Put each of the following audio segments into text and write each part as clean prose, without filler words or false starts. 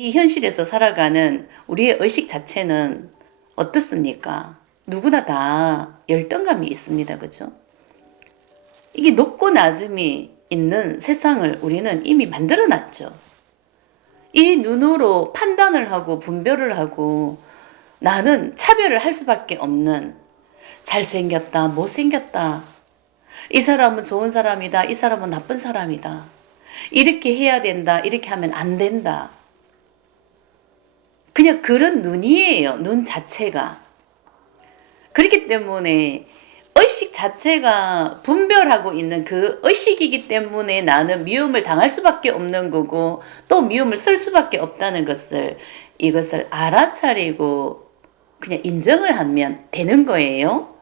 이 현실에서 살아가는 우리의 의식 자체는 어떻습니까? 누구나 다 열등감이 있습니다. 그죠? 이게 높고 낮음이 있는 세상을 우리는 이미 만들어 놨죠. 이 눈으로 판단을 하고 분별을 하고 나는 차별을 할 수밖에 없는, 잘생겼다, 못생겼다, 이 사람은 좋은 사람이다, 이 사람은 나쁜 사람이다, 이렇게 해야 된다, 이렇게 하면 안 된다. 그냥 그런 눈이에요. 눈 자체가. 그렇기 때문에 의식 자체가 분별하고 있는 그 의식이기 때문에 나는 미움을 당할 수밖에 없는 거고 또 미움을 쓸 수밖에 없다는 것을, 이것을 알아차리고 그냥 인정을 하면 되는 거예요.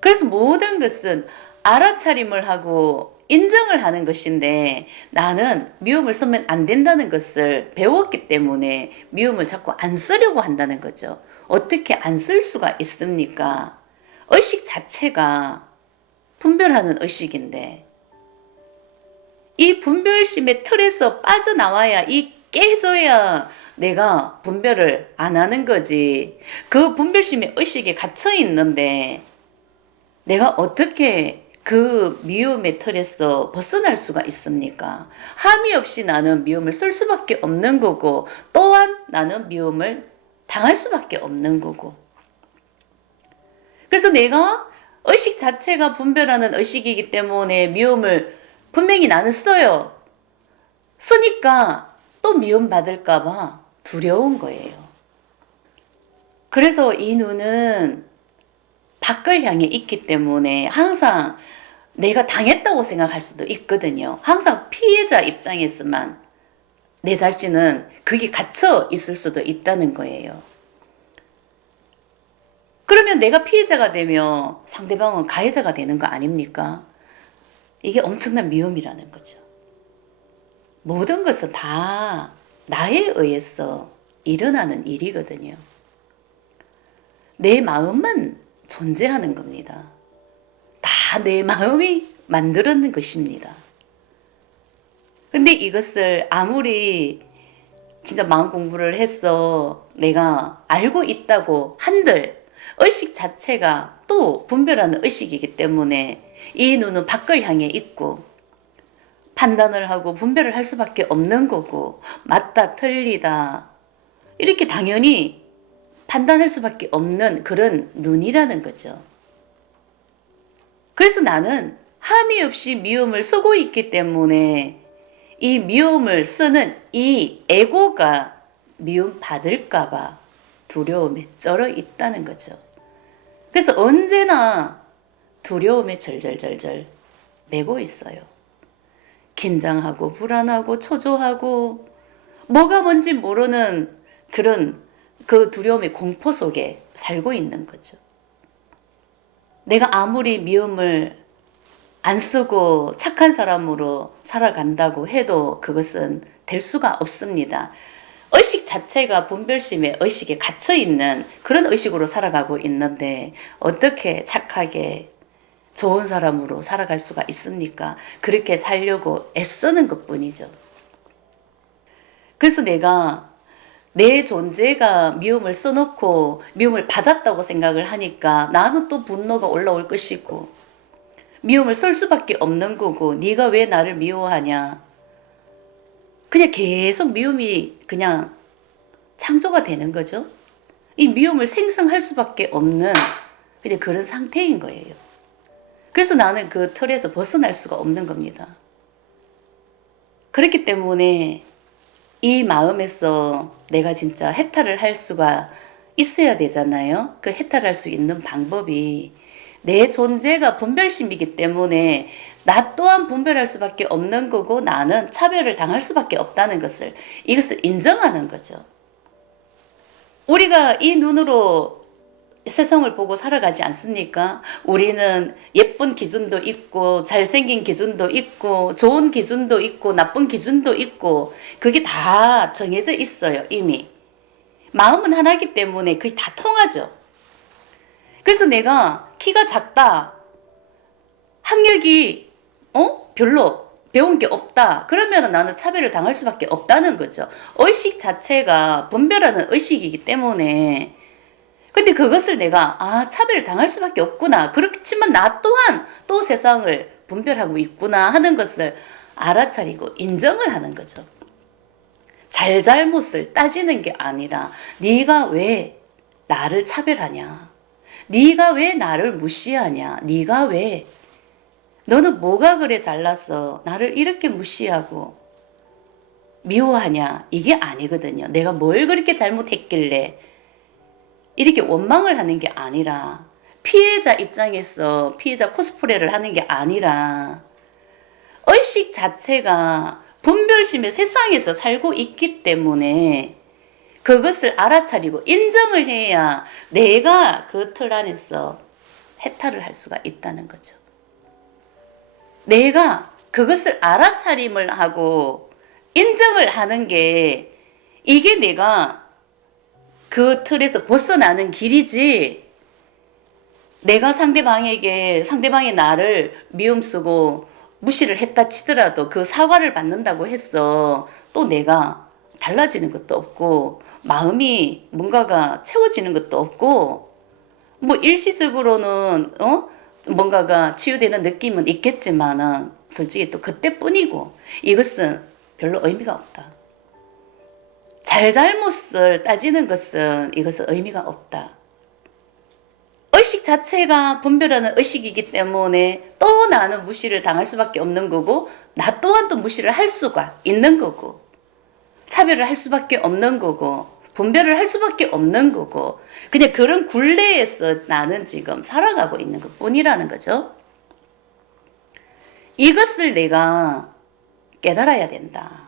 그래서 모든 것은 알아차림을 하고 인정을 하는 것인데, 나는 미움을 쓰면 안 된다는 것을 배웠기 때문에 미움을 자꾸 안 쓰려고 한다는 거죠. 어떻게 안 쓸 수가 있습니까? 의식 자체가 분별하는 의식인데, 이 분별심의 틀에서 빠져나와야, 이 깨져야 내가 분별을 안 하는 거지. 그 분별심의 의식에 갇혀 있는데 내가 어떻게 그 미움의 틀에서 벗어날 수가 있습니까? 함이 없이 나는 미움을 쓸 수밖에 없는 거고, 또한 나는 미움을 당할 수밖에 없는 거고. 그래서 내가 의식 자체가 분별하는 의식이기 때문에 미움을 분명히 나는 써요. 쓰니까 또 미움받을까봐 두려운 거예요. 그래서 이 눈은 밖을 향해 있기 때문에 항상 내가 당했다고 생각할 수도 있거든요. 항상 피해자 입장에서만 내 자신은 그게 갇혀 있을 수도 있다는 거예요. 그러면 내가 피해자가 되면 상대방은 가해자가 되는 거 아닙니까? 이게 엄청난 미움이라는 거죠. 모든 것은 다 나에 의해서 일어나는 일이거든요. 내 마음만 존재하는 겁니다. 다 내 마음이 만들었는 것입니다. 근데 이것을 아무리 진짜 마음 공부를 해서 내가 알고 있다고 한들, 의식 자체가 또 분별하는 의식이기 때문에 이 눈은 밖을 향해 있고 판단을 하고 분별을 할 수밖에 없는 거고, 맞다 틀리다 이렇게 당연히 판단할 수밖에 없는 그런 눈이라는 거죠. 그래서 나는 함이 없이 미움을 쓰고 있기 때문에 이 미움을 쓰는 이 에고가 미움 받을까봐 두려움에 쩔어 있다는 거죠. 그래서 언제나 두려움에 절절절절 매고 있어요. 긴장하고 불안하고 초조하고 뭐가 뭔지 모르는 그런 그 두려움의 공포 속에 살고 있는 거죠. 내가 아무리 미움을 안 쓰고 착한 사람으로 살아간다고 해도 그것은 될 수가 없습니다. 의식 자체가 분별심의 의식에 갇혀있는 그런 의식으로 살아가고 있는데 어떻게 착하게 좋은 사람으로 살아갈 수가 있습니까? 그렇게 살려고 애쓰는 것뿐이죠. 그래서 내가 내 존재가 미움을 써놓고 미움을 받았다고 생각을 하니까 나는 또 분노가 올라올 것이고 미움을 쏠 수밖에 없는 거고, 네가 왜 나를 미워하냐, 그냥 계속 미움이 그냥 창조가 되는 거죠. 이 미움을 생성할 수밖에 없는 그냥 그런 상태인 거예요. 그래서 나는 그 틀에서 벗어날 수가 없는 겁니다. 그렇기 때문에 이 마음에서 내가 진짜 해탈을 할 수가 있어야 되잖아요. 그 해탈할 수 있는 방법이 내 존재가 분별심이기 때문에 나 또한 분별할 수밖에 없는 거고 나는 차별을 당할 수밖에 없다는 것을, 이것을 인정하는 거죠. 우리가 이 눈으로 세상을 보고 살아가지 않습니까? 우리는 예쁜 기준도 있고 잘생긴 기준도 있고 좋은 기준도 있고 나쁜 기준도 있고 그게 다 정해져 있어요. 이미 마음은 하나이기 때문에 그게 다 통하죠. 그래서 내가 키가 작다, 학력이 별로 배운 게 없다. 그러면 나는 차별을 당할 수밖에 없다는 거죠. 의식 자체가 분별하는 의식이기 때문에. 근데 그것을 내가 차별을 당할 수밖에 없구나. 그렇지만 나 또한 또 세상을 분별하고 있구나 하는 것을 알아차리고 인정을 하는 거죠. 잘잘못을 따지는 게 아니라 네가 왜 나를 차별하냐? 네가 왜 나를 무시하냐? 네가 왜 너는 뭐가 그래 잘났어? 나를 이렇게 무시하고 미워하냐? 이게 아니거든요. 내가 뭘 그렇게 잘못했길래 이렇게 원망을 하는 게 아니라 피해자 입장에서 피해자 코스프레를 하는 게 아니라 의식 자체가 분별심의 세상에서 살고 있기 때문에 그것을 알아차리고 인정을 해야 내가 그 틀 안에서 해탈을 할 수가 있다는 거죠. 내가 그것을 알아차림을 하고 인정을 하는 게 이게 내가 그 틀에서 벗어나는 길이지, 내가 상대방이 나를 미움 쓰고 무시를 했다 치더라도 그 사과를 받는다고 했어. 또 내가 달라지는 것도 없고 마음이 뭔가가 채워지는 것도 없고 뭐 일시적으로는 뭔가가 치유되는 느낌은 있겠지만은 솔직히 또 그때뿐이고 이것은 별로 의미가 없다. 잘잘못을 따지는 것은 이것은 의미가 없다. 의식 자체가 분별하는 의식이기 때문에 또 나는 무시를 당할 수밖에 없는 거고 나 또한 또 무시를 할 수가 있는 거고 차별을 할 수밖에 없는 거고 분별을 할 수밖에 없는 거고 그냥 그런 굴레에서 나는 지금 살아가고 있는 것 뿐이라는 거죠. 이것을 내가 깨달아야 된다.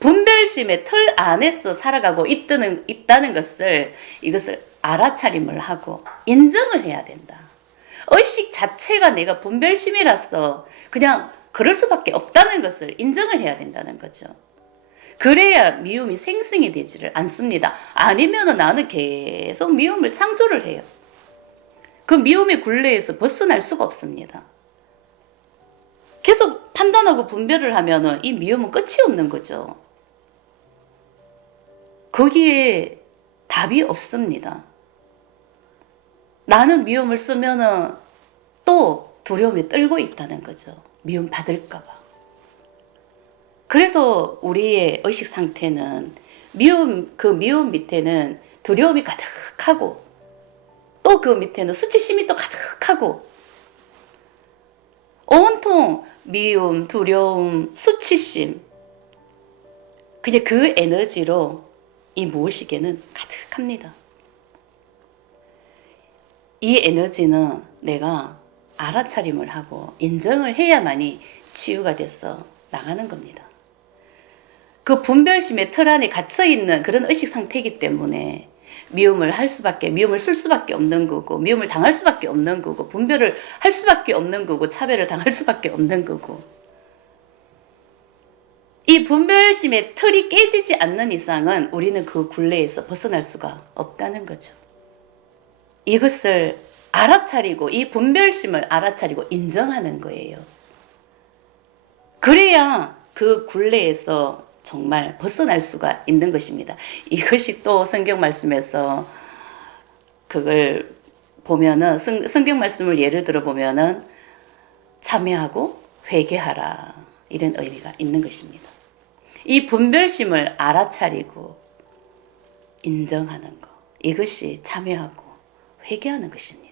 분별심의 틀 안에서 살아가고 있다는 것을 이것을 알아차림을 하고 인정을 해야 된다. 의식 자체가 내가 분별심이라서 그냥 그럴 수밖에 없다는 것을 인정을 해야 된다는 거죠. 그래야 미움이 생성이 되지를 않습니다. 아니면 나는 계속 미움을 창조를 해요. 그 미움의 굴레에서 벗어날 수가 없습니다. 계속 판단하고 분별을 하면 이 미움은 끝이 없는 거죠. 거기에 답이 없습니다. 나는 미움을 쓰면은 또 두려움에 떨고 있다는 거죠. 미움 받을까봐. 그래서 우리의 의식 상태는 그 미움 밑에는 두려움이 가득하고 또 그 밑에는 수치심이 또 가득하고 온통 미움, 두려움, 수치심 그냥 그 에너지로 이 무의식에는 가득합니다. 이 에너지는 내가 알아차림을 하고 인정을 해야만이 치유가 돼서 나가는 겁니다. 그 분별심의 틀 안에 갇혀있는 그런 의식 상태이기 때문에 미움을 쓸 수밖에 없는 거고 미움을 당할 수밖에 없는 거고 분별을 할 수밖에 없는 거고 차별을 당할 수밖에 없는 거고 이 분별심의 틀이 깨지지 않는 이상은 우리는 그 굴레에서 벗어날 수가 없다는 거죠. 이것을 알아차리고 이 분별심을 알아차리고 인정하는 거예요. 그래야 그 굴레에서 정말 벗어날 수가 있는 것입니다. 이것이 또 성경 말씀에서 그걸 보면은 성경 말씀을 예를 들어 보면은 참회하고 회개하라 이런 의미가 있는 것입니다. 이 분별심을 알아차리고 인정하는 것 이것이 참회하고 회개하는 것입니다.